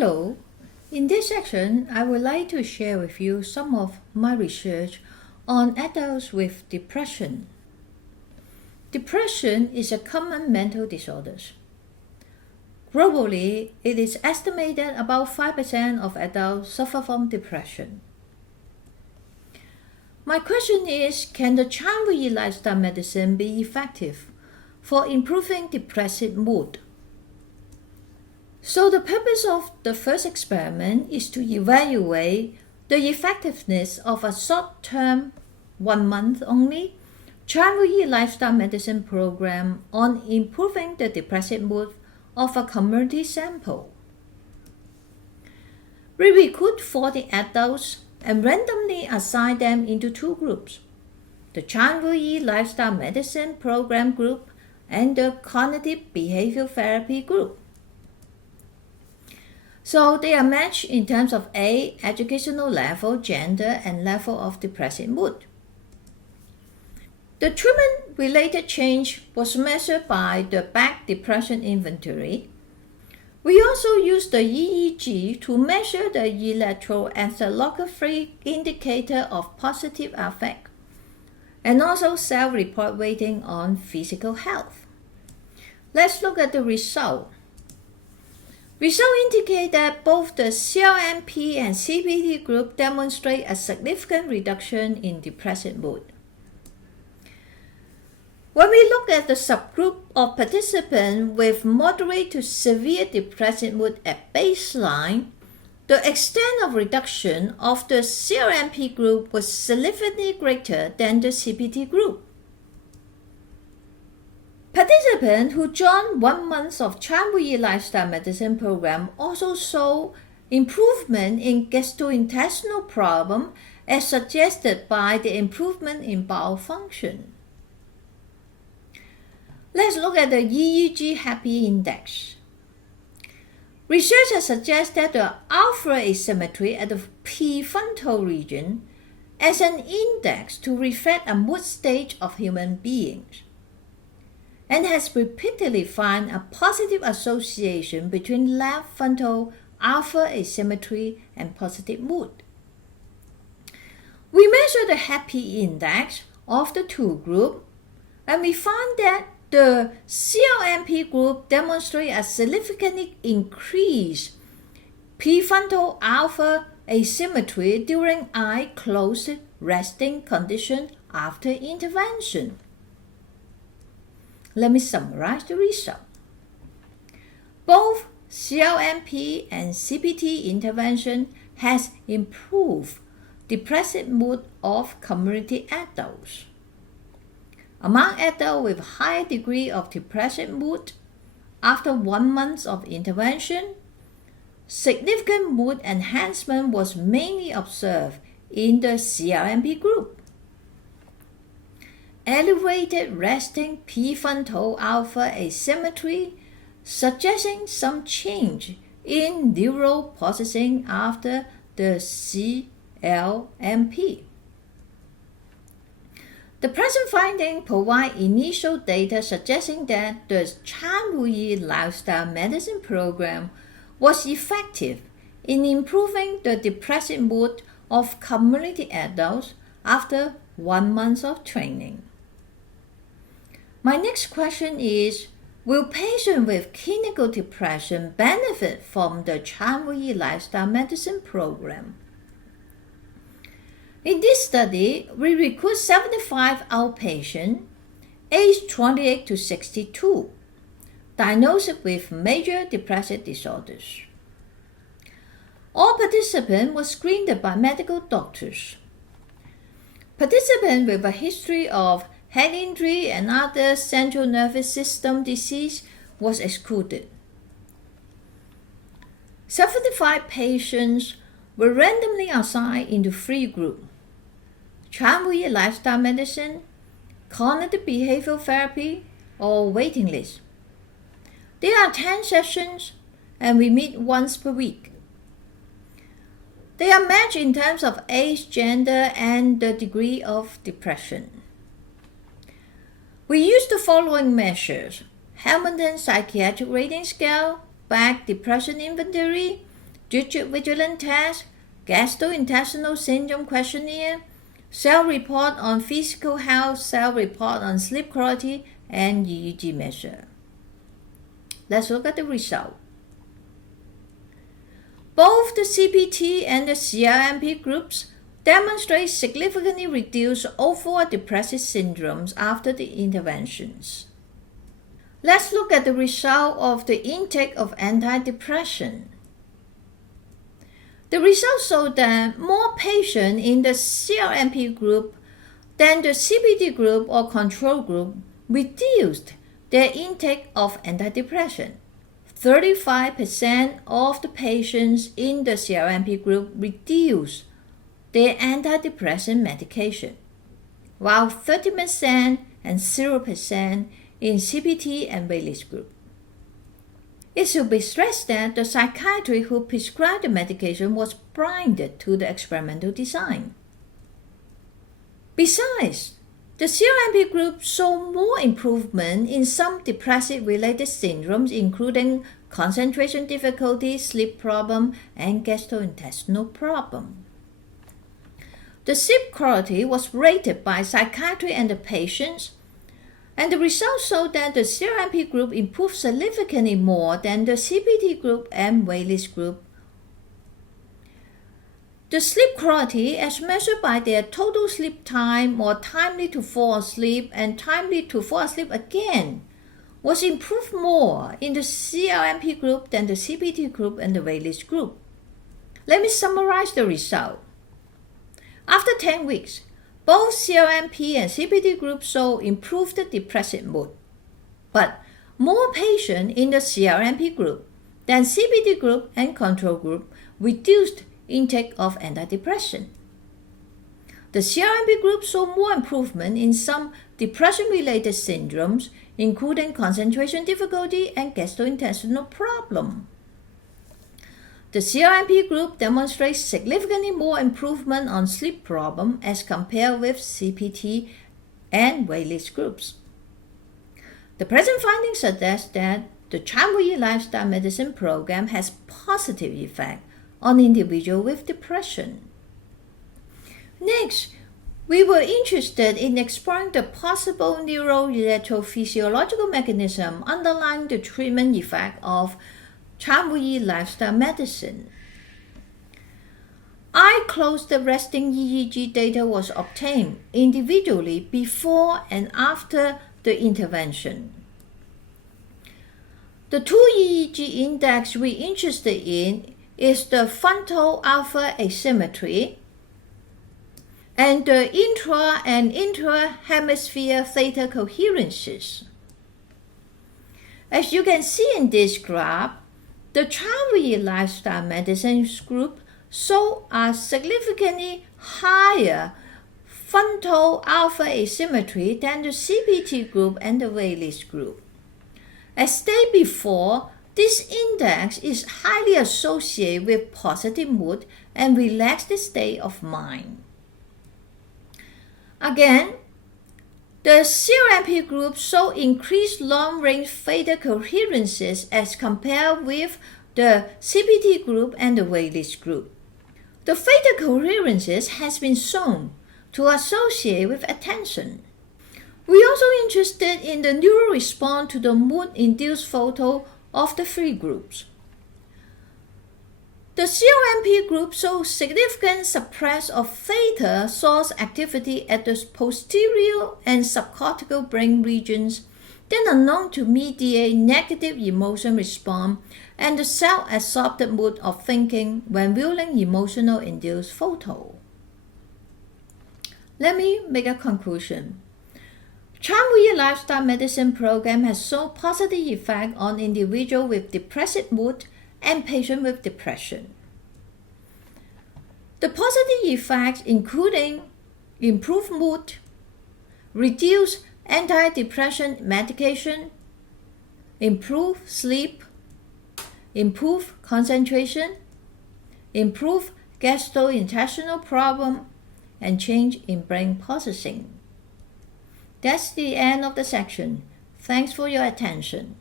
Hello. In this section, I would like to share with you some of my research on adults with depression. Depression is a common mental disorder. Globally, it is estimated about 5% of adults suffer from depression. My question is, can the Chan-Wu-Yi lifestyle medicine be effective for improving depressive mood? So the purpose of the first experiment is to evaluate the effectiveness of a short-term, 1 month only, Chan-Wu-Yi lifestyle medicine program on improving the depressive mood of a community sample. We recruit 40 adults and randomly assign them into two groups, the Chan-Wu-Yi lifestyle medicine program group and the cognitive behavioral therapy group. So they are matched in terms of educational level, gender, and level of depressive mood. The treatment-related change was measured by the back depression inventory. We also used the EEG to measure the electroencephalography indicator of positive affect, and also self-report rating on physical health. Let's look at the result. Results indicate that both the CLMP and CBT group demonstrate a significant reduction in depressive mood. When we look at the subgroup of participants with moderate to severe depressive mood at baseline, the extent of reduction of the CLMP group was significantly greater than the CBT group. Participants who joined 1 month of Chan-Wu-Yi lifestyle medicine program also saw improvement in gastrointestinal problem as suggested by the improvement in bowel function. Let's look at the EEG happy index. Researchers suggest that the alpha asymmetry at the prefrontal region as an index to reflect a mood stage of human beings, and has repeatedly found a positive association between left frontal alpha asymmetry and positive mood. We measured the happy index of the two groups, and we found that the CLMP group demonstrated a significantly increased prefrontal alpha asymmetry during eye-closed resting condition after intervention. Let me summarize the result. Both CLMP and CBT intervention has improved depressive mood of community adults. Among adults with high degree of depressive mood, after 1 month of intervention, significant mood enhancement was mainly observed in the CLMP group. Elevated resting prefrontal alpha asymmetry, suggesting some change in neural processing after the CLMP. The present findings provide initial data suggesting that the Chan-Wu-Yi lifestyle medicine program was effective in improving the depressive mood of community adults after 1 month of training. My next question is, will patients with clinical depression benefit from the Chan-Wu-Yi lifestyle medicine program? In this study, we recruit 75 outpatients aged 28 to 62, diagnosed with major depressive disorders. All participants were screened by medical doctors. Participants with a history of head injury and other central nervous system disease was excluded. 75 patients were randomly assigned into 3 groups: Chan-Wu-Yi lifestyle medicine, cognitive behavioral therapy, or waiting list. There are 10 sessions and we meet once per week. They are matched in terms of age, gender, and the degree of depression. We use the following measures: Hamilton Psychiatric Rating Scale, back depression inventory, digit vigilant test, gastrointestinal syndrome questionnaire, self-report on physical health, self-report on sleep quality, and EEG measure. Let's look at the result. Both the CPT and the CRMP groups demonstrate significantly reduced overall depressive syndromes after the interventions. Let's look at the result of the intake of antidepressant. The results show that more patients in the CRMP group than the CPT group or control group reduced their intake of antidepressant. 35% of the patients in the CRMP group reduced their antidepressant medication, while 30% and 0% in CPT and waitlist group. It should be stressed that the psychiatrist who prescribed the medication was blinded to the experimental design. Besides, the CRMP group saw more improvement in some depressive-related syndromes, including concentration difficulty, sleep problem, and gastrointestinal problem. The sleep quality was rated by psychiatry and the patients, and the results showed that the CRMP group improved significantly more than the CPT group and waitlist group. The sleep quality, as measured by their total sleep time or timely to fall asleep and timely to fall asleep again, was improved more in the CRMP group than the CPT group and the waitlist group. Let me summarize the result. After 10 weeks, both CRMP and CPT groups saw improved depressive mood, but more patients in the CRMP group than CPT group and control group reduced intake of antidepressant. The CRMP group saw more improvement in some depression-related syndromes, including concentration difficulty and gastrointestinal problem. The CRMP group demonstrates significantly more improvement on sleep problem as compared with CPT and waitlist groups. The present findings suggest that the Chambouilly Lifestyle Medicine program has positive effect on individuals with depression. Next, we were interested in exploring the possible neuroelectrophysiological mechanism underlying the treatment effect of Chambouilly Lifestyle Medicine. Eye-closed resting EEG data was obtained individually before and after the intervention. The two EEG index we're interested in is the frontal alpha asymmetry and the intra and intra-hemisphere theta coherences. As you can see in this graph, the Chambouilly Lifestyle Medicine group saw a significantly higher frontal alpha asymmetry than the CPT group and the waitlist group. As stated before, this index is highly associated with positive mood and relaxed state of mind. Again, the CRMP group saw increased long-range theta coherences as compared with the CPT group and the waitlist group. The theta coherences has been shown to associate with attention. We are also interested in the neural response to the mood-induced photo of the three groups. The CRMP group saw significant suppression of theta source activity at the posterior and subcortical brain regions that are known to mediate negative emotion response and the self-absorbed mood of thinking when viewing emotional-induced photo. Let me make a conclusion. Chambouilly Lifestyle Medicine program has shown positive effect on individuals with depressive mood and patients with depression. The positive effects including improved mood, reduced antidepressant medication, improved sleep, improved concentration, improved gastrointestinal problem, and change in brain processing. That's the end of the section. Thanks for your attention.